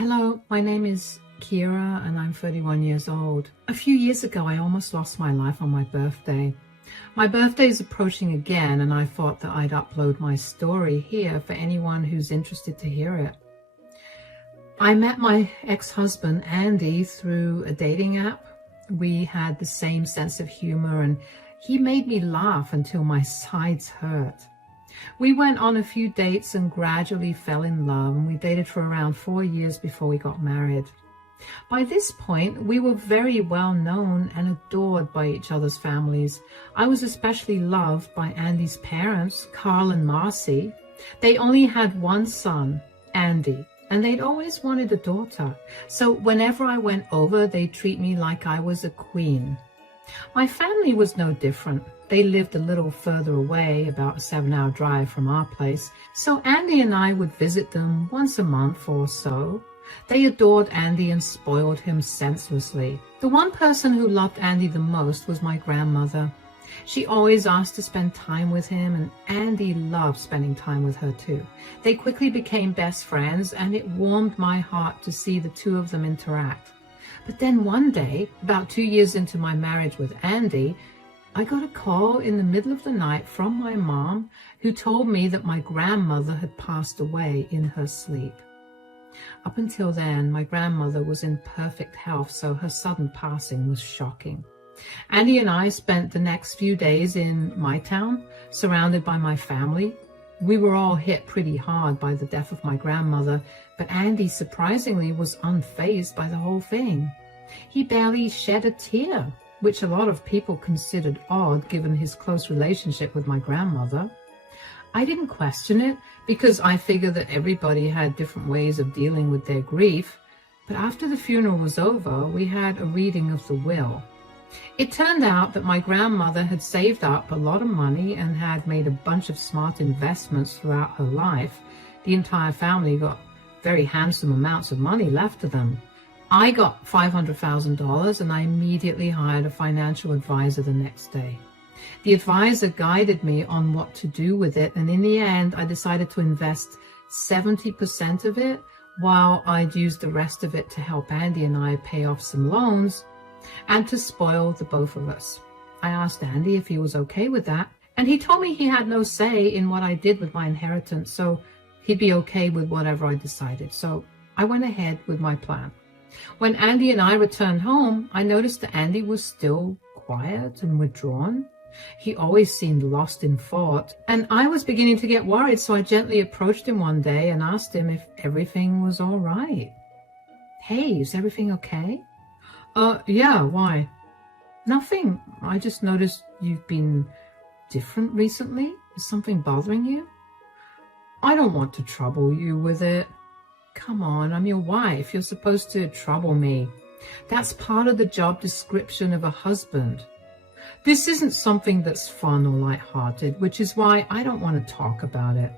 Hello, my name is Kira and I'm 31 years old. A few years ago, I almost lost my life on my birthday. My birthday is approaching again and I thought that I'd upload my story here for anyone who's interested to hear it. I met my ex-husband, Andy, through a dating app. We had the same sense of humor and he made me laugh until my sides hurt. We went on a few dates and gradually fell in love, and we dated for around 4 years before we got married. By this point, we were very well known and adored by each other's families. I was especially loved by Andy's parents, Carl and Marcy. They only had one son, Andy, and they'd always wanted a daughter. So whenever I went over, they'd treat me like I was a queen. My family was no different. They lived a little further away, about a 7-hour drive from our place, so Andy and I would visit them once a month or so. They adored Andy and spoiled him senselessly. The one person who loved Andy the most was my grandmother. She always asked to spend time with him, and Andy loved spending time with her too. They quickly became best friends, and it warmed my heart to see the two of them interact. But then one day, about 2 years into my marriage with Andy, I got a call in the middle of the night from my mom, who told me that my grandmother had passed away in her sleep. Up until then, my grandmother was in perfect health, so her sudden passing was shocking. Andy and I spent the next few days in my town, surrounded by my family. We were all hit pretty hard by the death of my grandmother, but Andy surprisingly was unfazed by the whole thing. He barely shed a tear, which a lot of people considered odd given his close relationship with my grandmother. I didn't question it because I figured that everybody had different ways of dealing with their grief, but after the funeral was over, we had a reading of the will. It turned out that my grandmother had saved up a lot of money and had made a bunch of smart investments throughout her life. The entire family got very handsome amounts of money left to them. I got $500,000 and I immediately hired a financial advisor the next day. The advisor guided me on what to do with it, and in the end, I decided to invest 70% of it while I'd use the rest of it to help Andy and I pay off some loans and to spoil the both of us. I asked Andy if he was okay with that, and he told me he had no say in what I did with my inheritance, so he'd be okay with whatever I decided. So I went ahead with my plan. When Andy and I returned home, I noticed that Andy was still quiet and withdrawn. He always seemed lost in thought, and I was beginning to get worried, so I gently approached him one day and asked him if everything was all right. Hey, is everything okay? Yeah, why? Nothing. I just noticed you've been different recently. Is something bothering you? I don't want to trouble you with it. Come on, I'm your wife. You're supposed to trouble me. That's part of the job description of a husband. This isn't something that's fun or lighthearted, which is why I don't want to talk about it.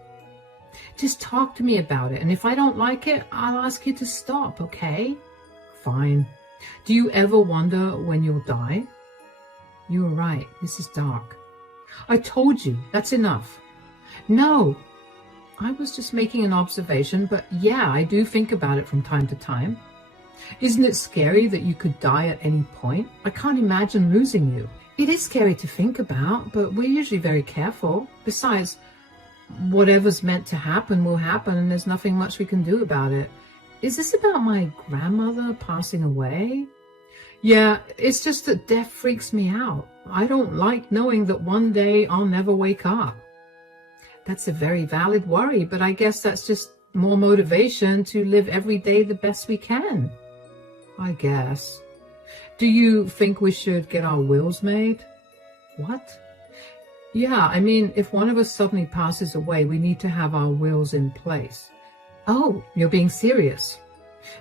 Just talk to me about it, and if I don't like it, I'll ask you to stop, okay? Fine. Do you ever wonder when you'll die? You were right. This is dark. I told you. That's enough. No. I was just making an observation, but yeah, I do think about it from time to time. Isn't it scary that you could die at any point? I can't imagine losing you. It is scary to think about, but we're usually very careful. Besides, whatever's meant to happen will happen, and there's nothing much we can do about it. Is this about my grandmother passing away? Yeah, it's just that death freaks me out. I don't like knowing that one day I'll never wake up. That's a very valid worry, but I guess that's just more motivation to live every day the best we can. I guess. Do you think we should get our wills made? What? Yeah, I mean, if one of us suddenly passes away, we need to have our wills in place. Oh, you're being serious.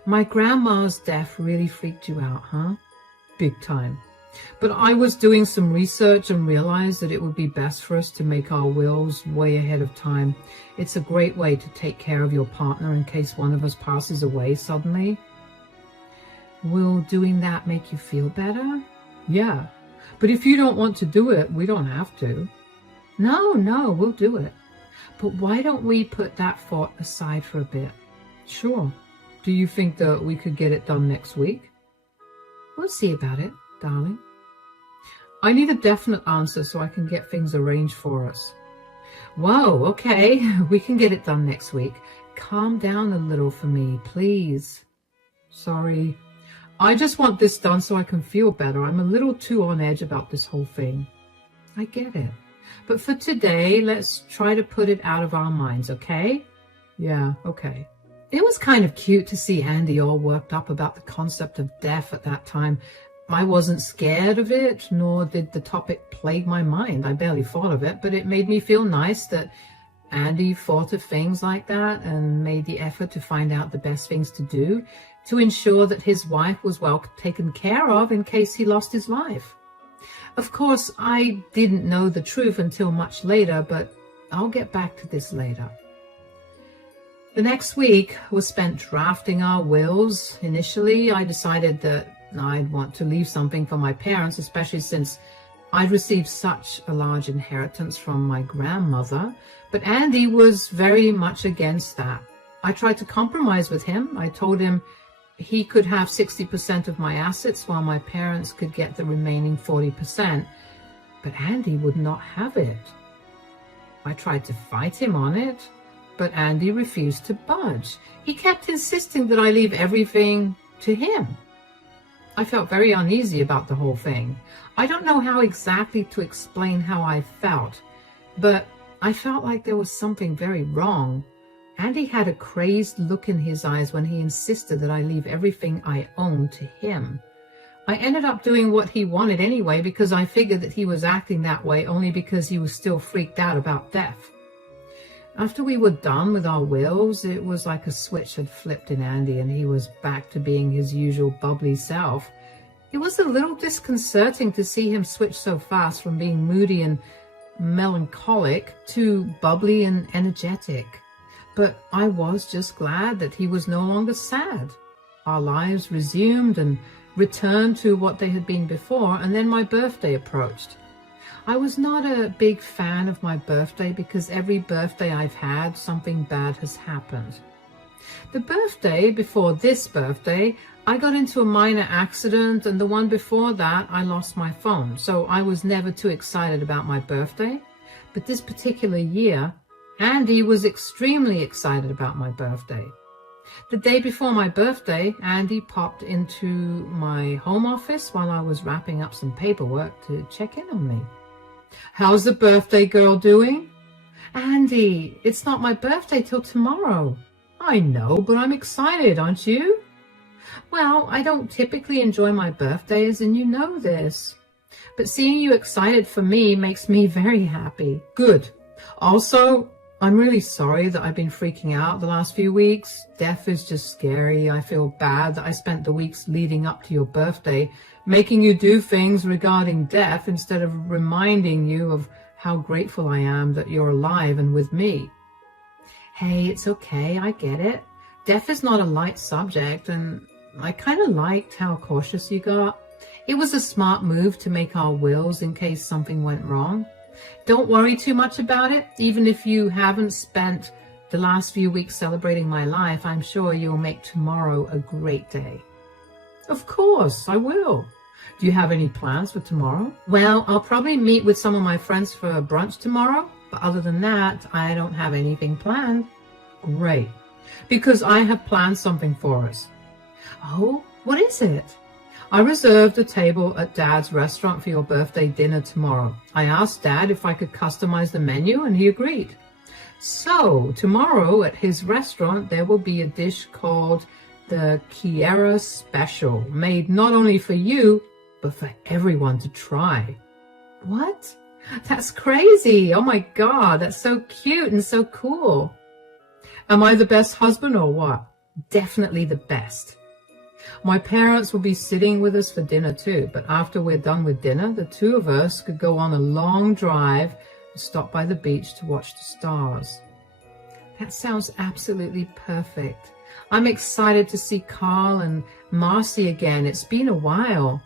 My grandma's death really freaked you out, huh? Big time. But I was doing some research and realized that it would be best for us to make our wills way ahead of time. It's a great way to take care of your partner in case one of us passes away suddenly. Will doing that make you feel better? Yeah. But if you don't want to do it, we don't have to. No, we'll do it. But why don't we put that thought aside for a bit? Sure. Do do you think that we could get it done next week? We'll see about it, darling. I need a definite answer so I can get things arranged for us. Whoa, okay, we can get it done next week. Calm down a little for me, please. Sorry. I just want this done so I can feel better. I'm a little too on edge about this whole thing. I get it. But for today, let's try to put it out of our minds, okay? Yeah, okay. It was kind of cute to see Andy all worked up about the concept of death at that time. I wasn't scared of it, nor did the topic plague my mind. I barely thought of it, but it made me feel nice that Andy thought of things like that and made the effort to find out the best things to do to ensure that his wife was well taken care of in case he lost his life. Of course, I didn't know the truth until much later, but I'll get back to this later. The next week was spent drafting our wills. Initially, I decided that I'd want to leave something for my parents, especially since I'd received such a large inheritance from my grandmother, but Andy was very much against that. I tried to compromise with him. I told him he could have 60% of my assets while my parents could get the remaining 40%, but Andy would not have it. I tried to fight him on it, but Andy refused to budge. He kept insisting that I leave everything to him. I felt very uneasy about the whole thing. I don't know how exactly to explain how I felt, but I felt like there was something very wrong. Andy had a crazed look in his eyes when he insisted that I leave everything I owned to him. I ended up doing what he wanted anyway because I figured that he was acting that way only because he was still freaked out about death. After we were done with our wills, it was like a switch had flipped in Andy and he was back to being his usual bubbly self. It was a little disconcerting to see him switch so fast from being moody and melancholic to bubbly and energetic. But I was just glad that he was no longer sad. Our lives resumed and returned to what they had been before, and then my birthday approached. I was not a big fan of my birthday because every birthday I've had, something bad has happened. The birthday before this birthday, I got into a minor accident, and the one before that, I lost my phone. So I was never too excited about my birthday. But this particular year, Andy was extremely excited about my birthday. The day before my birthday, Andy popped into my home office while I was wrapping up some paperwork to check in on me. How's the birthday girl doing? Andy, it's not my birthday till tomorrow. I know, but I'm excited, aren't you? Well, I don't typically enjoy my birthdays, and you know this. But seeing you excited for me makes me very happy. Good. Also, I'm really sorry that I've been freaking out the last few weeks. Death is just scary. I feel bad that I spent the weeks leading up to your birthday making you do things regarding death instead of reminding you of how grateful I am that you're alive and with me. Hey, it's okay. I get it. Death is not a light subject, and I kind of liked how cautious you got. It was a smart move to make our wills in case something went wrong. Don't worry too much about it. Even if you haven't spent the last few weeks celebrating my life, I'm sure you'll make tomorrow a great day. Of course, I will. Do you have any plans for tomorrow? Well, I'll probably meet with some of my friends for brunch tomorrow, but other than that, I don't have anything planned. Great, because I have planned something for us. Oh, what is it? I reserved a table at Dad's restaurant for your birthday dinner tomorrow. I asked Dad if I could customize the menu, and he agreed. So, tomorrow at his restaurant, there will be a dish called the Kiera Special, made not only for you, but for everyone to try. What? That's crazy. Oh my God, that's so cute and so cool. Am I the best husband or what? Definitely the best. My parents will be sitting with us for dinner too, but after we're done with dinner, the two of us could go on a long drive and stop by the beach to watch the stars. That sounds absolutely perfect. I'm excited to see Carl and Marcy again. It's been a while.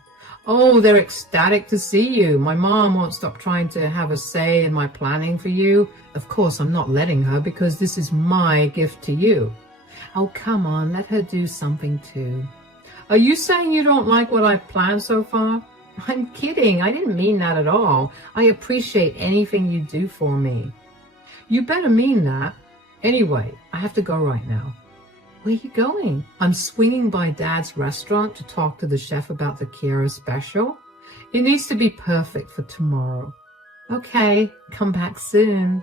Oh, they're ecstatic to see you. My mom won't stop trying to have a say in my planning for you. Of course, I'm not letting her because this is my gift to you. Oh, come on, let her do something too. Are you saying you don't like what I've planned so far? I'm kidding. I didn't mean that at all. I appreciate anything you do for me. You better mean that. Anyway, I have to go right now. Where are you going? I'm swinging by Dad's restaurant to talk to the chef about the Kiera special. It needs to be perfect for tomorrow. Okay, come back soon.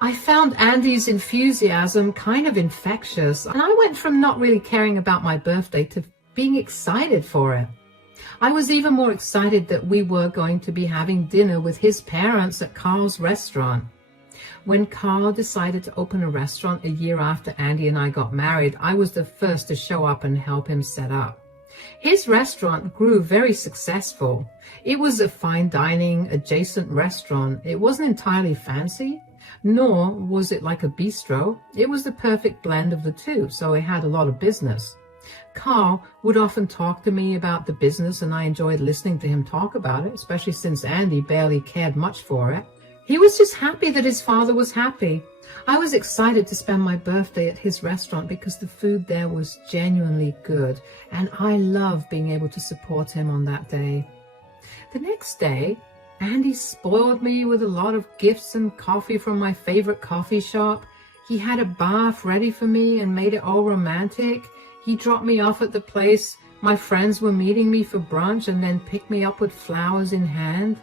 I found Andy's enthusiasm kind of infectious, and I went from not really caring about my birthday to being excited for it. I was even more excited that we were going to be having dinner with his parents at Carl's restaurant. When Carl decided to open a restaurant a year after Andy and I got married, I was the first to show up and help him set up. His restaurant grew very successful. It was a fine dining adjacent restaurant. It wasn't entirely fancy, nor was it like a bistro. It was the perfect blend of the two, so it had a lot of business. Carl would often talk to me about the business, and I enjoyed listening to him talk about it, especially since Andy barely cared much for it. He was just happy that his father was happy. I was excited to spend my birthday at his restaurant because the food there was genuinely good, and I loved being able to support him on that day. The next day, Andy spoiled me with a lot of gifts and coffee from my favorite coffee shop. He had a bath ready for me and made it all romantic. He dropped me off at the place my friends were meeting me for brunch and then picked me up with flowers in hand.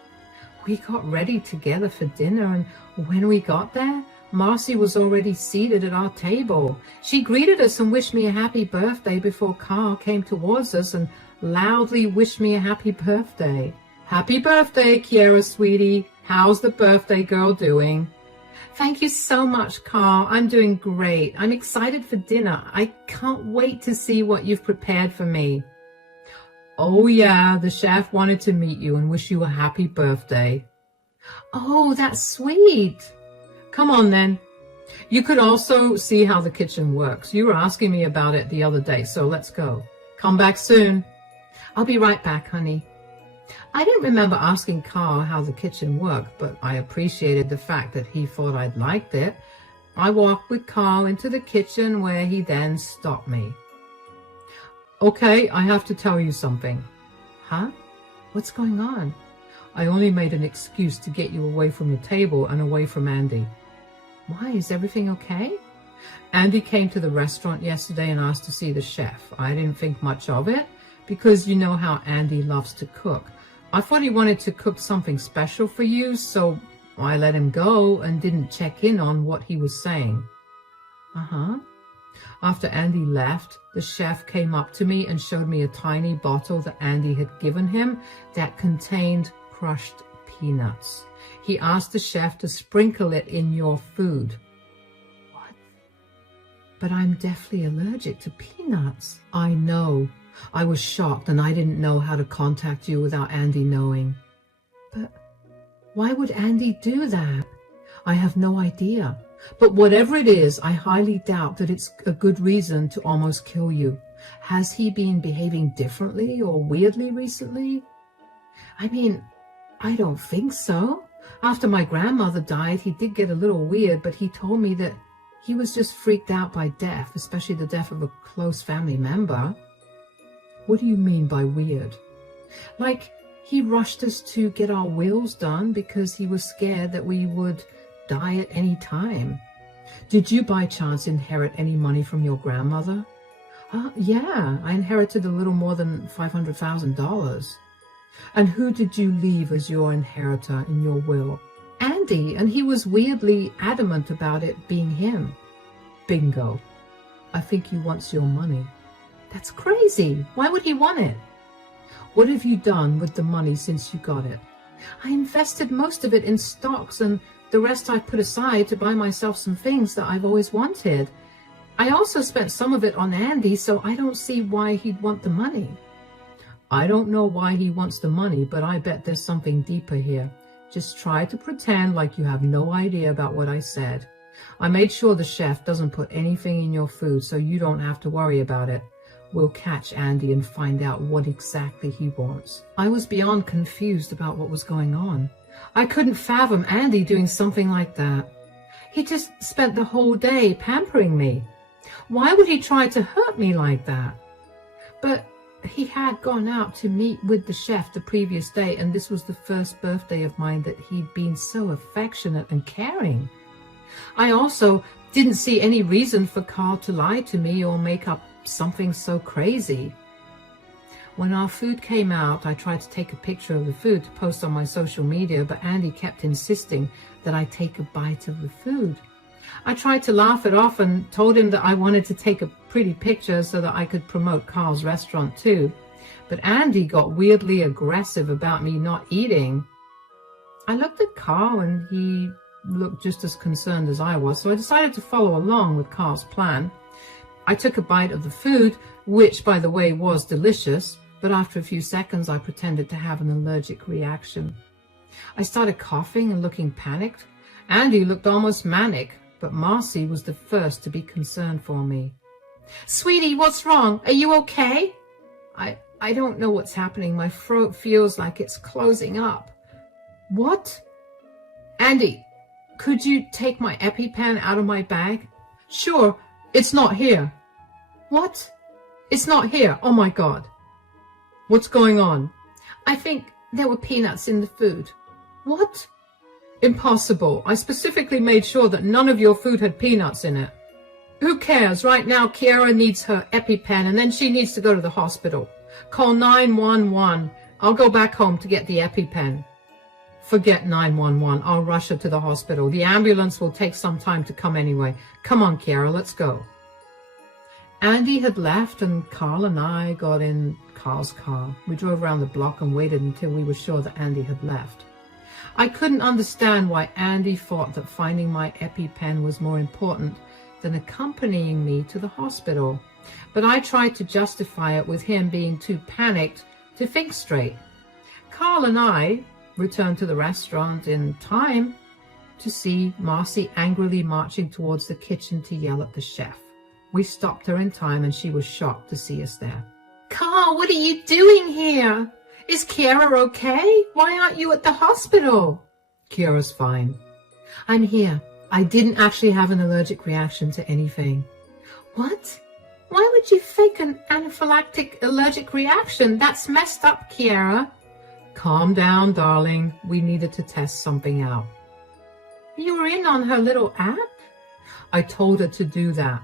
We got ready together for dinner, and when we got there, Marcy was already seated at our table. She greeted us and wished me a happy birthday before Carl came towards us and loudly wished me a happy birthday. Happy birthday, Kiera, sweetie. How's the birthday girl doing? Thank you so much, Carl. I'm doing great. I'm excited for dinner. I can't wait to see what you've prepared for me. Oh yeah, the chef wanted to meet you and wish you a happy birthday. Oh, that's sweet. Come on then. You could also see how the kitchen works. You were asking me about it the other day, so let's go. Come back soon. I'll be right back, honey. I didn't remember asking Carl how the kitchen worked, but I appreciated the fact that he thought I'd liked it. I walked with Carl into the kitchen where he then stopped me. Okay, I have to tell you something. Huh? What's going on? I only made an excuse to get you away from the table and away from Andy. Why, is everything okay? Andy came to the restaurant yesterday and asked to see the chef. I didn't think much of it because you know how Andy loves to cook. I thought he wanted to cook something special for you, so I let him go and didn't check in on what he was saying. Uh-huh. After Andy left, the chef came up to me and showed me a tiny bottle that Andy had given him that contained crushed peanuts. He asked the chef to sprinkle it in your food. What? But I'm deathly allergic to peanuts. I know. I was shocked and I didn't know how to contact you without Andy knowing. But why would Andy do that? I have no idea. But whatever it is, I highly doubt that it's a good reason to almost kill you. Has he been behaving differently or weirdly recently? I mean, I don't think so. After my grandmother died, he did get a little weird, but he told me that he was just freaked out by death, especially the death of a close family member. What do you mean by weird? Like, he rushed us to get our wills done because he was scared that we would die at any time. Did you by chance inherit any money from your grandmother? Yeah, I inherited a little more than $500,000. And who did you leave as your inheritor in your will? Andy, and he was weirdly adamant about it being him. Bingo. I think he wants your money. That's crazy. Why would he want it? What have you done with the money since you got it? I invested most of it in stocks, and the rest I put aside to buy myself some things that I've always wanted. I also spent some of it on Andy, so I don't see why he'd want the money. I don't know why he wants the money, but I bet there's something deeper here. Just try to pretend like you have no idea about what I said. I made sure the chef doesn't put anything in your food, so you don't have to worry about it. We'll catch Andy and find out what exactly he wants. I was beyond confused about what was going on. I couldn't fathom Andy doing something like that. He just spent the whole day pampering me. Why would he try to hurt me like that? But he had gone out to meet with the chef the previous day, and this was the first birthday of mine that he'd been so affectionate and caring. I also didn't see any reason for Carl to lie to me or make up something so crazy. When our food came out, I tried to take a picture of the food to post on my social media, but Andy kept insisting that I take a bite of the food. I tried to laugh it off and told him that I wanted to take a pretty picture so that I could promote Carl's restaurant too. But Andy got weirdly aggressive about me not eating. I looked at Carl and he looked just as concerned as I was, so I decided to follow along with Carl's plan. I took a bite of the food, which, by the way, was delicious, but after a few seconds I pretended to have an allergic reaction. I started coughing and looking panicked. Andy looked almost manic, but Marcy was the first to be concerned for me. "Sweetie, what's wrong? Are you okay?" I don't know what's happening. My throat feels like it's closing up." "What?" "Andy, could you take my EpiPen out of my bag?" "Sure, it's not here." "What? It's not here? Oh my God." "What's going on?" "I think there were peanuts in the food." "What?" "Impossible. I specifically made sure that none of your food had peanuts in it." "Who cares? Right now, Kiara needs her EpiPen and then she needs to go to the hospital. Call 911. I'll go back home to get the EpiPen." "Forget 911. I'll rush her to the hospital. The ambulance will take some time to come anyway. Come on, Kiara, let's go." Andy had left and Carl and I got in Carl's car. We drove around the block and waited until we were sure that Andy had left. I couldn't understand why Andy thought that finding my EpiPen was more important than accompanying me to the hospital, but I tried to justify it with him being too panicked to think straight. Carl and I returned to the restaurant in time to see Marcy angrily marching towards the kitchen to yell at the chef. We stopped her in time and she was shocked to see us there. "Carl, what are you doing here? Is Kiara okay? Why aren't you at the hospital?" "Kiara's fine." "I'm here. I didn't actually have an allergic reaction to anything." "What? Why would you fake an anaphylactic allergic reaction? That's messed up, Kiara." "Calm down, darling. We needed to test something out." "You were in on her little app?" "I told her to do that.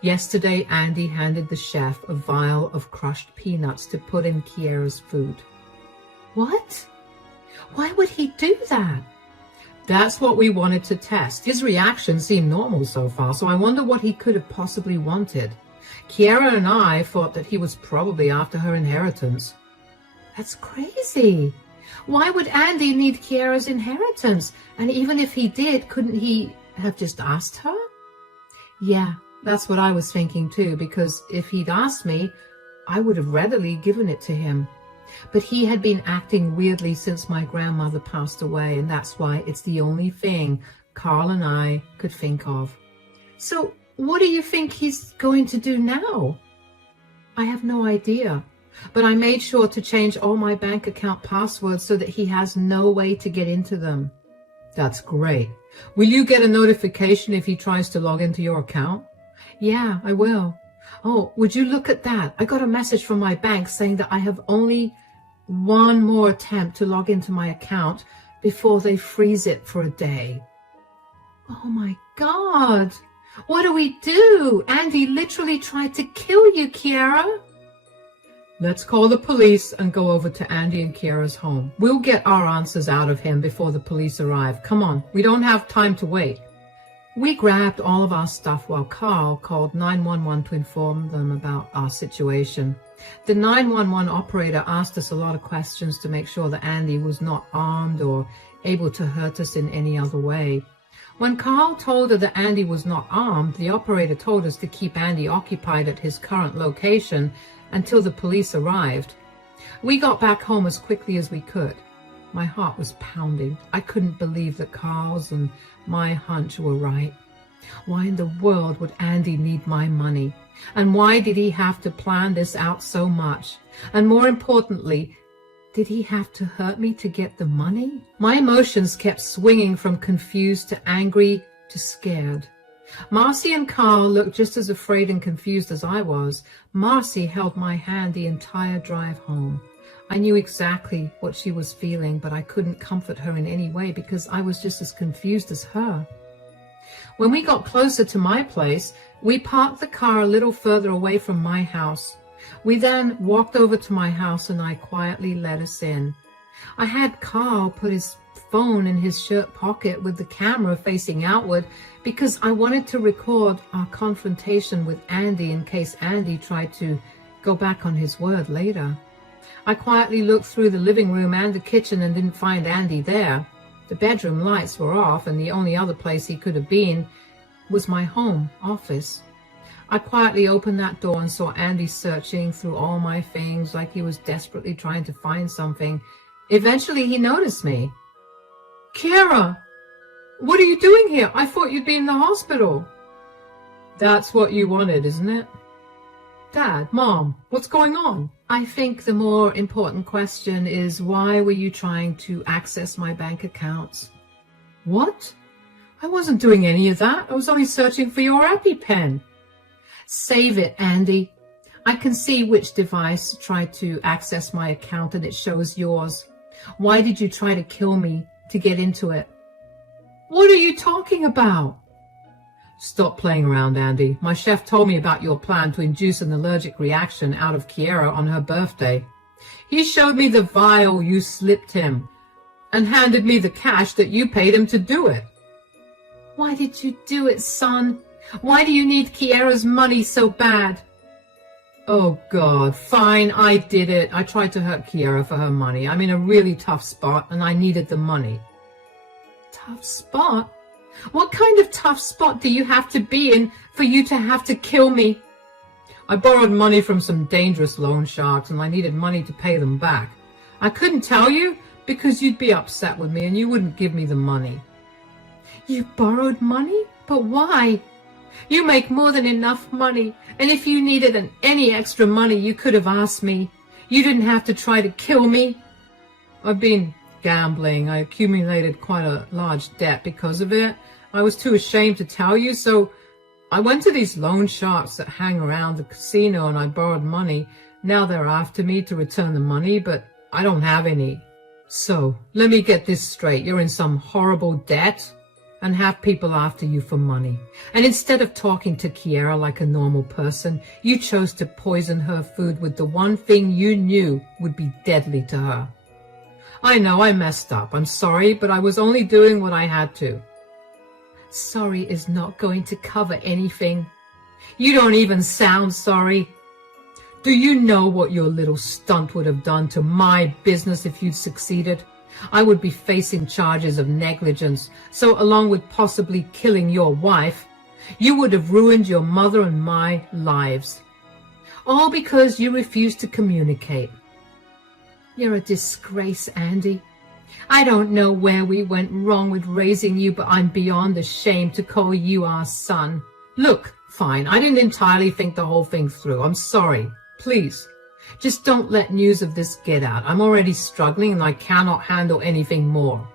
Yesterday, Andy handed the chef a vial of crushed peanuts to put in Kiara's food." "What? Why would he do that?" "That's what we wanted to test. His reaction seemed normal so far, so I wonder what he could have possibly wanted. Kiara and I thought that he was probably after her inheritance." "That's crazy. Why would Andy need Kiara's inheritance? And even if he did, couldn't he have just asked her?" "Yeah, that's what I was thinking too, because if he'd asked me, I would have readily given it to him. But he had been acting weirdly since my grandmother passed away, and that's why it's the only thing Carl and I could think of." "So what do you think he's going to do now?" "I have no idea, but I made sure to change all my bank account passwords so that he has no way to get into them." "That's great. Will you get a notification if he tries to log into your account?" "Yeah, I will." "Oh, would you look at that? I got a message from my bank saying that I have only one more attempt to log into my account before they freeze it for a day." "Oh my God. What do we do? Andy literally tried to kill you, Kiara." "Let's call the police and go over to Andy and Kiara's home. We'll get our answers out of him before the police arrive. Come on, we don't have time to wait." We grabbed all of our stuff while Carl called 911 to inform them about our situation. The 911 operator asked us a lot of questions to make sure that Andy was not armed or able to hurt us in any other way. When Carl told her that Andy was not armed, the operator told us to keep Andy occupied at his current location until the police arrived. We got back home as quickly as we could. My heart was pounding. I couldn't believe that Carl's and my hunch were right. Why in the world would Andy need my money? And why did he have to plan this out so much? And more importantly, did he have to hurt me to get the money? My emotions kept swinging from confused to angry to scared. Marcy and Carl looked just as afraid and confused as I was. Marcy held my hand the entire drive home. I knew exactly what she was feeling, but I couldn't comfort her in any way because I was just as confused as her. When we got closer to my place, we parked the car a little further away from my house. We then walked over to my house and I quietly let us in. I had Carl put his phone in his shirt pocket with the camera facing outward because I wanted to record our confrontation with Andy in case Andy tried to go back on his word later. I quietly looked through the living room and the kitchen and didn't find Andy there. The bedroom lights were off and the only other place he could have been was my home office. I quietly opened that door and saw Andy searching through all my things like he was desperately trying to find something. Eventually he noticed me. "Kiera, what are you doing here? I thought you'd be in the hospital." "That's what you wanted, isn't it?" "Dad, Mom, what's going on?" I think the more important question is, why were you trying to access my bank accounts? "What? I wasn't doing any of that. I was only searching for your EpiPen." "Save it, Andy. I can see which device tried to access my account and it shows yours. Why did you try to kill me to get into it?" "What are you talking about?" "Stop playing around, Andy. My chef told me about your plan to induce an allergic reaction out of Kiera on her birthday. He showed me the vial you slipped him and handed me the cash that you paid him to do it." "Why did you do it, son? Why do you need Kiera's money so bad?" "Oh, God, fine, I did it. I tried to hurt Kiera for her money. I'm in a really tough spot and I needed the money." "Tough spot? What kind of tough spot do you have to be in for you to have to kill me?" "I borrowed money from some dangerous loan sharks and I needed money to pay them back. I couldn't tell you because you'd be upset with me and you wouldn't give me the money." "You borrowed money? But why? You make more than enough money, and if you needed any extra money, you could have asked me. You didn't have to try to kill me." "I've been gambling. I accumulated quite a large debt because of it. I was too ashamed to tell you, so I went to these loan sharks that hang around the casino and I borrowed money. Now they're after me to return the money, but I don't have any. So, let me get this straight. You're in some horrible debt and have people after you for money. And instead of talking to Kiera like a normal person, you chose to poison her food with the one thing you knew would be deadly to her. I know I messed up. I'm sorry, but I was only doing what I had to." "Sorry is not going to cover anything. You don't even sound sorry. Do you know what your little stunt would have done to my business if you'd succeeded? I would be facing charges of negligence, so along with possibly killing your wife, you would have ruined your mother and my lives. All because you refused to communicate. You're a disgrace, Andy. I don't know where we went wrong with raising you, but I'm beyond ashamed to call you our son. Look, fine, I didn't entirely think the whole thing through. I'm sorry. Please, just don't let news of this get out. I'm already struggling and I cannot handle anything more."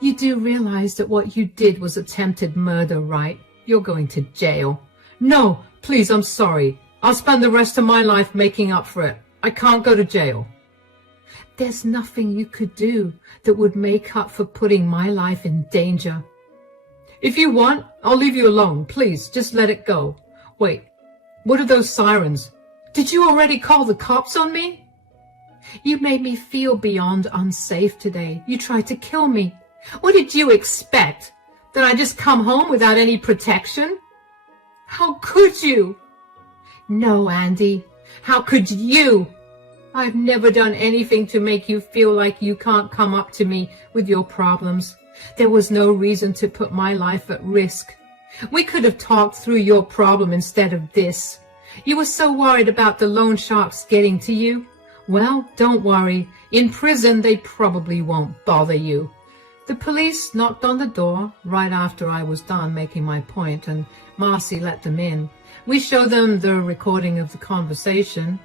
"You do realize that what you did was attempted murder, right? You're going to jail." "No, please, I'm sorry. I'll spend the rest of my life making up for it. I can't go to jail." "There's nothing you could do that would make up for putting my life in danger." "If you want, I'll leave you alone. Please, just let it go. Wait, what are those sirens? Did you already call the cops on me?" "You made me feel beyond unsafe today. You tried to kill me. What did you expect? That I just come home without any protection? How could you?" "No, Andy. How could you? I've never done anything to make you feel like you can't come up to me with your problems. There was no reason to put my life at risk. We could have talked through your problem instead of this. You were so worried about the loan sharks getting to you. Well, don't worry. In prison, they probably won't bother you." The police knocked on the door right after I was done making my point, and Marcy let them in. We showed them the recording of the conversation,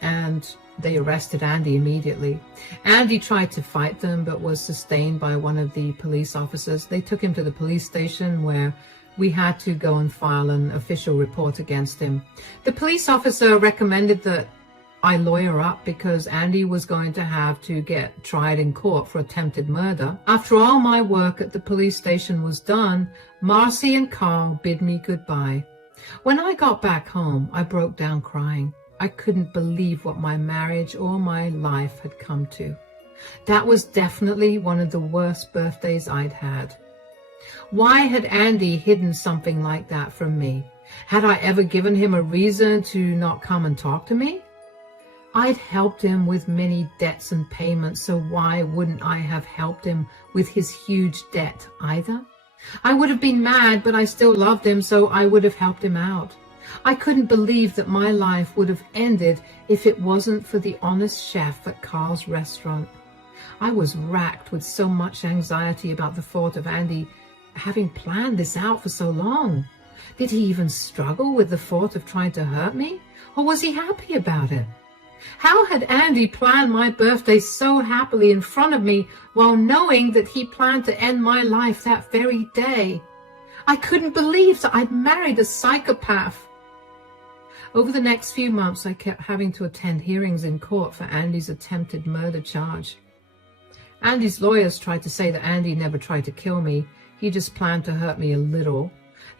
and they arrested Andy immediately. Andy tried to fight them, but was sustained by one of the police officers. They took him to the police station where we had to go and file an official report against him. The police officer recommended that I lawyer up because Andy was going to have to get tried in court for attempted murder. After all my work at the police station was done, Marcy and Carl bid me goodbye. When I got back home, I broke down crying. I couldn't believe what my marriage or my life had come to. That was definitely one of the worst birthdays I'd had. Why had Andy hidden something like that from me? Had I ever given him a reason to not come and talk to me? I'd helped him with many debts and payments, so why wouldn't I have helped him with his huge debt either? I would have been mad, but I still loved him, so I would have helped him out. I couldn't believe that my life would have ended if it wasn't for the honest chef at Carl's restaurant. I was racked with so much anxiety about the thought of Andy having planned this out for so long. Did he even struggle with the thought of trying to hurt me, or was he happy about it? How had Andy planned my birthday so happily in front of me while knowing that he planned to end my life that very day? I couldn't believe that I'd married a psychopath. Over the next few months, I kept having to attend hearings in court for Andy's attempted murder charge. Andy's lawyers tried to say that Andy never tried to kill me. He just planned to hurt me a little.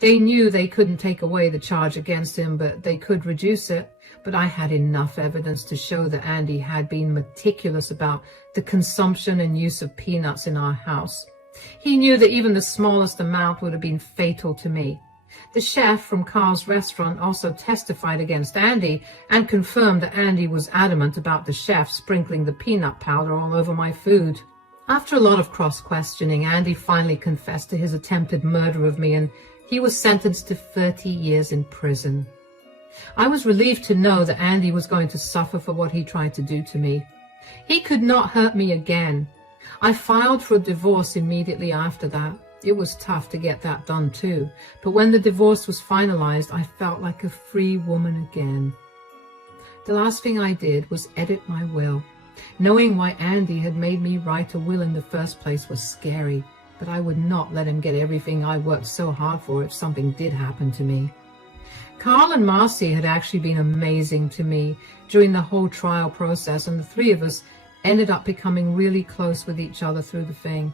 They knew they couldn't take away the charge against him, but they could reduce it. But I had enough evidence to show that Andy had been meticulous about the consumption and use of peanuts in our house. He knew that even the smallest amount would have been fatal to me. The chef from Carl's restaurant also testified against Andy and confirmed that Andy was adamant about the chef sprinkling the peanut powder all over my food. After a lot of cross-questioning, Andy finally confessed to his attempted murder of me, and he was sentenced to 30 years in prison. I was relieved to know that Andy was going to suffer for what he tried to do to me. He could not hurt me again. I filed for a divorce immediately after that. It was tough to get that done too, but when the divorce was finalized, I felt like a free woman again. The last thing I did was edit my will. Knowing why Andy had made me write a will in the first place was scary, but I would not let him get everything I worked so hard for if something did happen to me. Carl and Marcy had actually been amazing to me during the whole trial process, and the three of us ended up becoming really close with each other through the thing.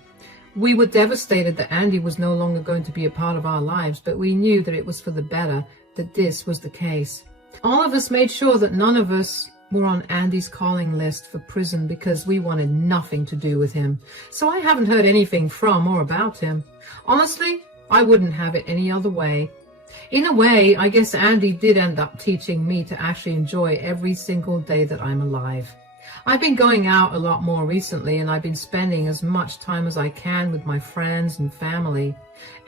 We were devastated that Andy was no longer going to be a part of our lives, but we knew that it was for the better that this was the case. All of us made sure that none of us were on Andy's calling list for prison because we wanted nothing to do with him. So I haven't heard anything from or about him. Honestly, I wouldn't have it any other way. In a way, I guess Andy did end up teaching me to actually enjoy every single day that I'm alive. I've been going out a lot more recently, and I've been spending as much time as I can with my friends and family.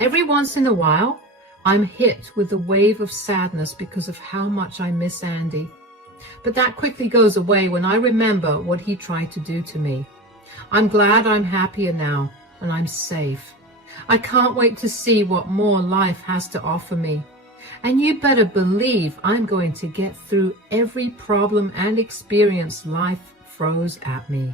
Every once in a while, I'm hit with a wave of sadness because of how much I miss Andy. But that quickly goes away when I remember what he tried to do to me. I'm glad I'm happier now, and I'm safe. I can't wait to see what more life has to offer me. And you better believe I'm going to get through every problem and experience life throws at me.